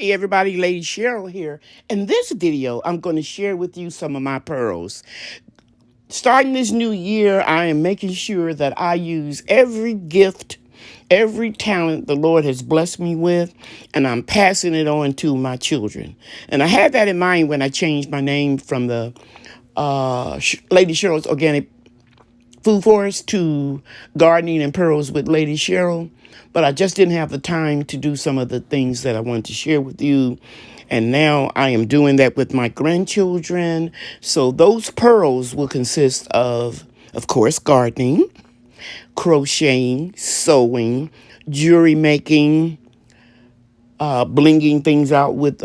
Hey everybody, Lady Cheryl here. In this video, I'm going to share with you some of my pearls. Starting this new year, I am making sure that I use every gift, every talent the Lord has blessed me with, and I'm passing it on to my children. And I had that in mind when I changed my name from the Lady Cheryl's Organic Food Forest to Gardening and Pearls with Lady Cheryl, but I just didn't have the time to do some of the things that I wanted to share with you. And now I am doing that with my grandchildren. So those pearls will consist of course, gardening, crocheting, sewing, jewelry making, blinging things out with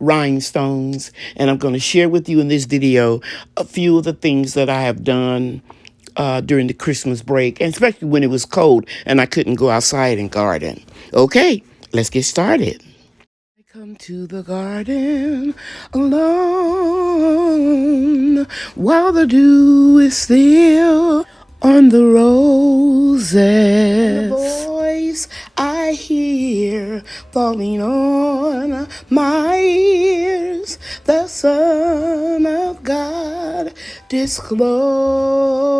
rhinestones. And I'm going to share with you in this video a few of the things that I have done during the Christmas break, and especially when it was cold and I couldn't go outside and garden. Okay, let's get started. I come to the garden alone while the dew is still on the roses. The voice I hear falling on my ears, the Son of God discloses,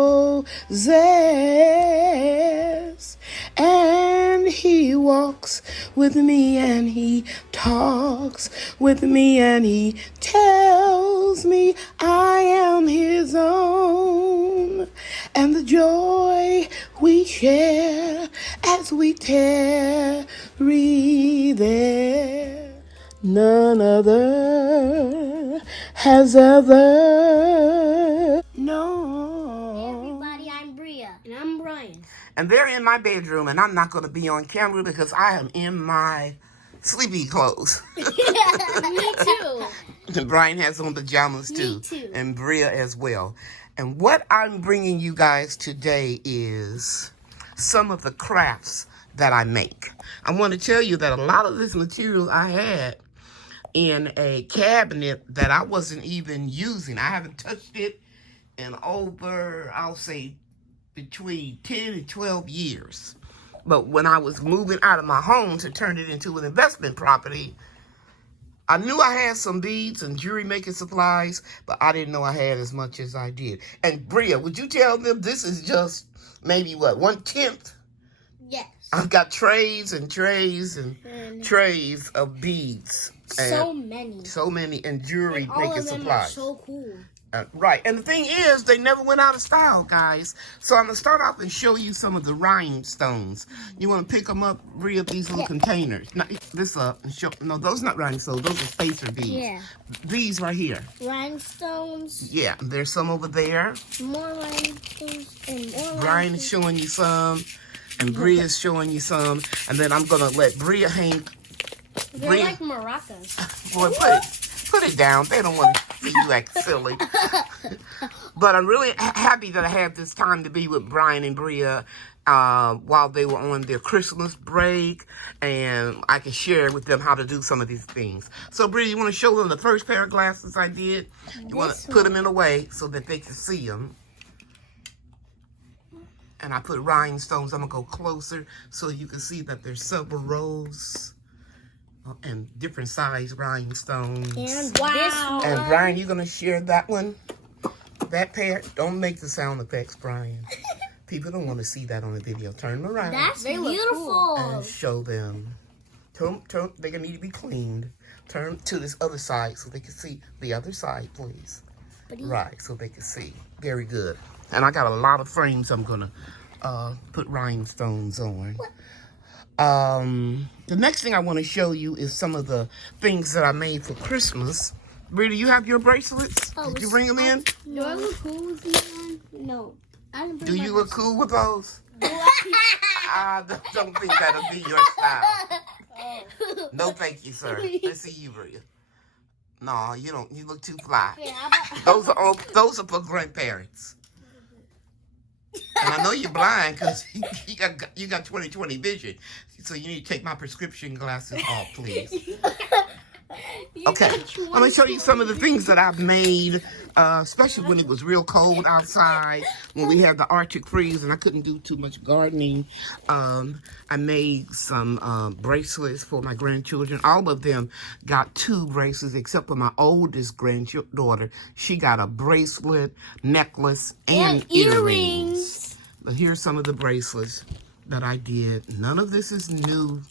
and he walks with me and he talks with me and he tells me I am his own, and the joy we share as we tarry there, none other has ever known. Hey everybody, I'm Bria. And I'm Brian. And they're in my bedroom, and I'm not going to be on camera because I am in my sleepy clothes. Me too. And Brian has on pajamas too. Me too. And Bria as well. And what I'm bringing you guys today is some of the crafts that I make. I want to tell you that a lot of this material I had in a cabinet that I wasn't even using. I haven't touched it in over, I'll say, between 10 and 12 years. But when I was moving out of my home to turn it into an investment property, I knew I had some beads and jewelry making supplies, but I didn't know I had as much as I did. And Bria, would you tell them this is just maybe what, 1/10? Yes. I've got trays and trays and trays of beads. So many. So many, and jewelry and all making of them supplies. are so cool. Right, and the thing is, they never went out of style, guys. So I'm gonna start off and show you some of the rhinestones. You want to pick them up, Bria, these little containers. Now, this up and show. No, those are not rhinestones. Those are spacer beads. Yeah. These right here. Rhinestones. Yeah, there's some over there. More rhinestones and more. Brian is showing you some, and Bria is showing you some, and then I'm gonna let Bria hang. They're Bria, like maracas. boy, put it down. They don't want to see you act silly. But I'm really happy that I had this time to be with Brian and Bria while they were on their Christmas break, and I can share with them how to do some of these things. So, Bria, you want to show them the first pair of glasses I did? You want to put them in a way so that they can see them. And I put rhinestones. I'm going to go closer so you can see that there's several rows and different size rhinestones. And wow. And Brian, you gonna share that one? That pair? Don't make the sound effects, Brian. People don't want to see that on the video. Turn them around. That's beautiful. And show them. They're gonna need to be cleaned. Turn to this other side so they can see the other side, please. Right, so they can see. Very good. And I got a lot of frames I'm gonna put rhinestones on. The next thing I want to show you is some of the things that I made for Christmas. Bria, do you have your bracelets? Did you bring them in? Do I look cool with these on? No. I didn't bring Do you look cool with those? I don't think that'll be your style. No, thank you, sir. Let's see you, Bria. No, you don't. You look too fly. Those are for grandparents. And I know you're blind because you got 20/20 vision. So you need to take my prescription glasses off, please. Okay, I'm going to show you some of the things that I've made especially when it was real cold outside, when we had the Arctic freeze and I couldn't do too much gardening. I made some bracelets for my grandchildren. All of them got 2 bracelets, except for my oldest granddaughter. She got a bracelet, necklace, and earrings. But here's some of the bracelets that I did. None of this is new.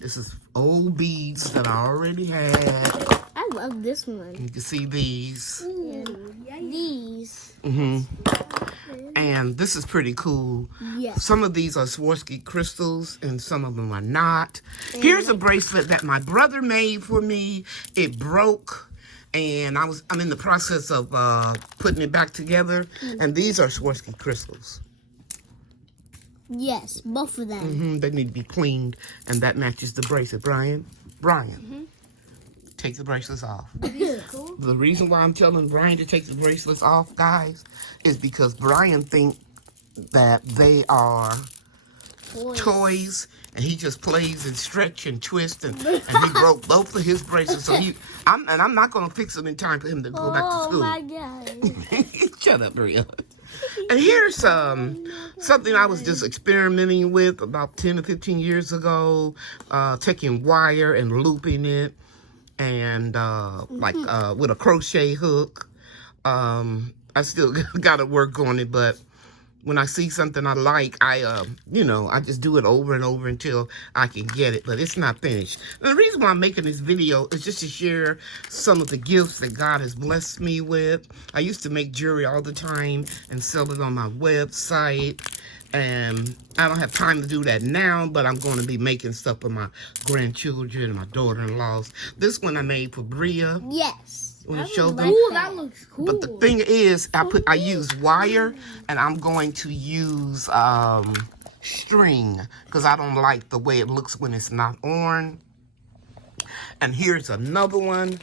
This is old beads that I already had. I love this one. You can see these. These. And this is pretty cool. Yes. Some of these are Swarovski crystals and some of them are not. Here's a bracelet that my brother made for me. It broke and I'm in the process of putting it back together. And these are Swarovski crystals. Yes, both of them. They need to be cleaned and that matches the bracelet. Brian, take the bracelets off. Cool. The reason why I'm telling Brian to take the bracelets off, guys, is because Brian thinks that they are toys, and he just plays and stretch and twist, and he broke both of his bracelets. So I'm not gonna fix them in time for him to go back to school. Oh my God! Shut up, Maria. And here's something I was just experimenting with about 10 or 15 years ago, taking wire and looping it. And with a crochet hook. I still gotta work on it, but when I see something I like, I just do it over and over until I can get it, but it's not finished. And the reason why I'm making this video is just to share some of the gifts that God has blessed me with. I used to make jewelry all the time and sell it on my website. And I don't have time to do that now, but I'm going to be making stuff for my grandchildren and my daughter-in-laws. This one I made for Bria. Yes. Want to show them? Ooh, that looks cool. But the thing is, I use wire, and I'm going to use string because I don't like the way it looks when it's not on. And here's another one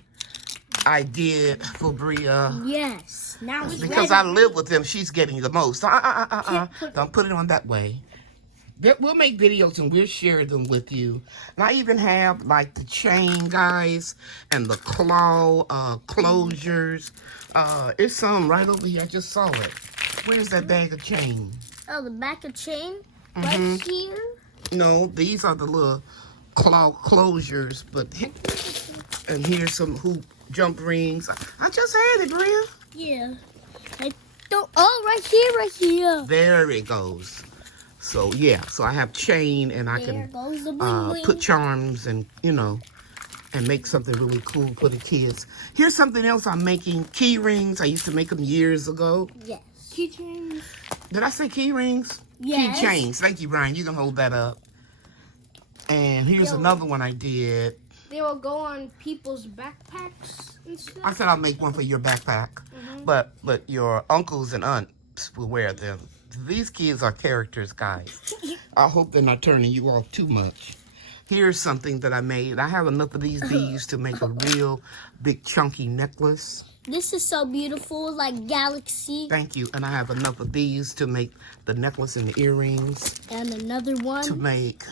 I did for Bria. Yes. Now it's because I live with them, she's getting the most. Don't put it on that way. We'll make videos and we'll share them with you. And I even have like the chain, guys, and the claw closures. It's some right over here. I just saw it. Where's that bag of chain? Oh, the back of chain right here. No, these are the little claw closures. But and here's some hoop jump rings. I just had it, Bria. Yeah. Right here. There it goes. So, yeah. So, I have chain and I can put charms and, and make something really cool for the kids. Here's something else I'm making. Key rings. I used to make them years ago. Yes. Keychains. Did I say key rings? Yes. Keychains. Thank you, Brian. You can hold that up. And here's another one I did. They will go on people's backpacks and stuff. I said I'll make one for your backpack, but your uncles and aunts will wear them. These kids are characters, guys. I hope they're not turning you off too much. Here's something that I made. I have enough of these beads to make a real big chunky necklace. This is so beautiful, like galaxy. Thank you. And I have enough of these to make the necklace and the earrings. And another one. To make...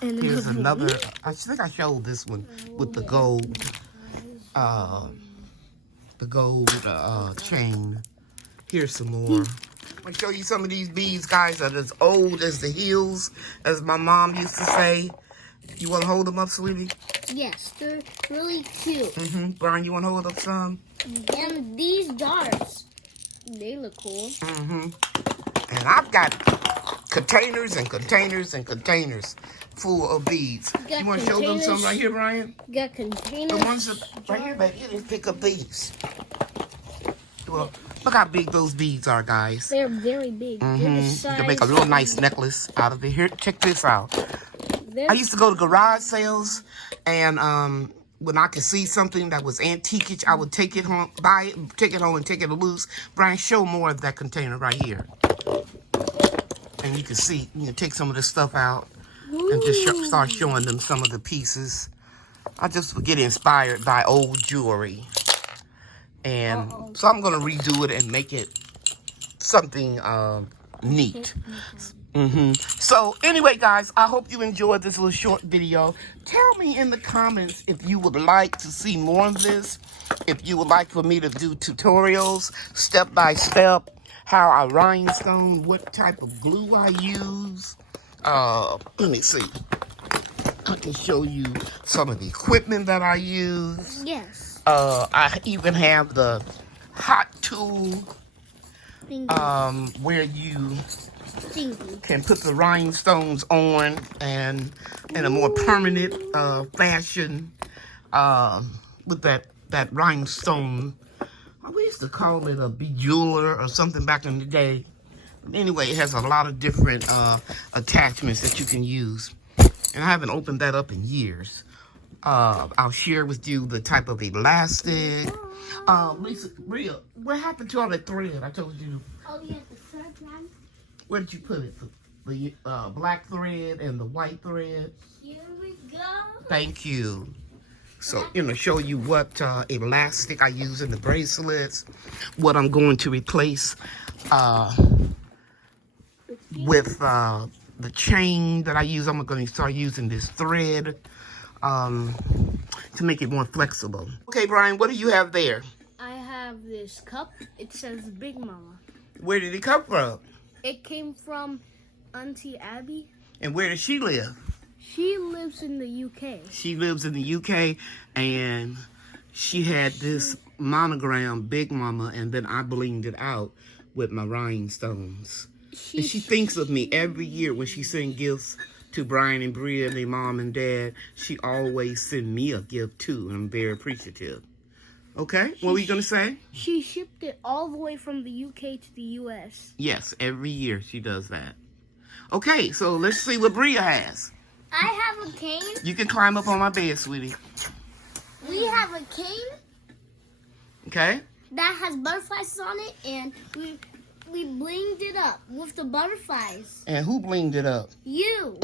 here's another. I think I showed this one with the gold, chain. Here's some more. I'm gonna show you some of these beads, guys, that are as old as the hills, as my mom used to say. You want to hold them up, sweetie? Yes, they're really cute. Brian, you want to hold up some? And these jars, they look cool. And I've got containers and containers and containers full of beads. You want to show them some right here, Brian? Got containers. The ones that right here, baby. You didn't pick up these. Well, look how big those beads are, guys. They're very big. You can make a real nice necklace out of it. Here, check this out. I used to go to garage sales, and when I could see something that was antique-ish, I would take it home, buy it, take it home, and take it loose. Brian, show more of that container right here. And you can see, you can take some of this stuff out and just start showing them some of the pieces. I just get inspired by old jewelry. And so I'm going to redo it and make it something neat. So anyway, guys, I hope you enjoyed this little short video. Tell me in the comments if you would like to see more of this, if you would like for me to do tutorials step by step, how I rhinestone, what type of glue I use. Let me see. I can show you some of the equipment that I use. Yes. I even have the hot tool where you can put the rhinestones on and in a more permanent fashion with that rhinestone. We used to call it a bejeweler or something back in the day. Anyway, it has a lot of different attachments that you can use. And I haven't opened that up in years. I'll share with you the type of elastic. Lisa, Rhea, what happened to all that thread I told you? Oh, yeah, the thread one. Where did you put it? The black thread and the white thread? Here we go. Thank you. So, show you what elastic I use in the bracelets, what I'm going to replace with the chain that I use. I'm going to start using this thread to make it more flexible. Okay, Brian, what do you have there? I have this cup. It says Big Mama. Where did it come from? It came from Auntie Abby. And where does she live? She lives in the UK. She lives in the UK, and she had this monogram, Big Mama, and then I blinged it out with my rhinestones. And she thinks of me every year when she sends gifts to Brian and Bria, their mom and dad. She always send me a gift too, and I'm very appreciative. Okay, what were you going to say? She shipped it all the way from the UK to the US. Yes, every year she does that. Okay, so let's see what Bria has. I have a cane. You can climb up on my bed, sweetie. We have a cane. Okay. That has butterflies on it, and we blinged it up with the butterflies. And who blinged it up? You.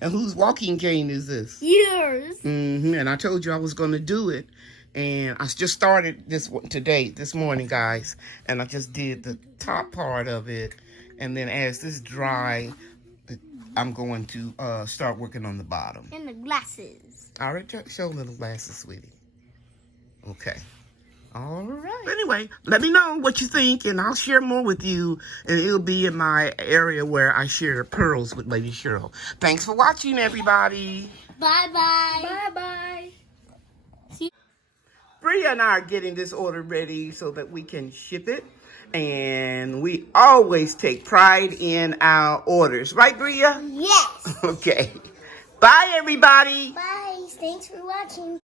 And whose walking cane is this? Yours. And I told you I was going to do it. And I just started this morning, guys. And I just did the top part of it. And then as this dry, I'm going to start working on the bottom. And the glasses. All right, show me the glasses, sweetie. Okay. All right. Anyway, let me know what you think, and I'll share more with you. And it'll be in my area where I share pearls with Lady Cheryl. Thanks for watching, everybody. Bye-bye. Bye-bye. See. Bria and I are getting this order ready so that we can ship it. And we always take pride in our orders. Right, Bria? Yes. Okay. Bye, everybody. Bye. Thanks for watching.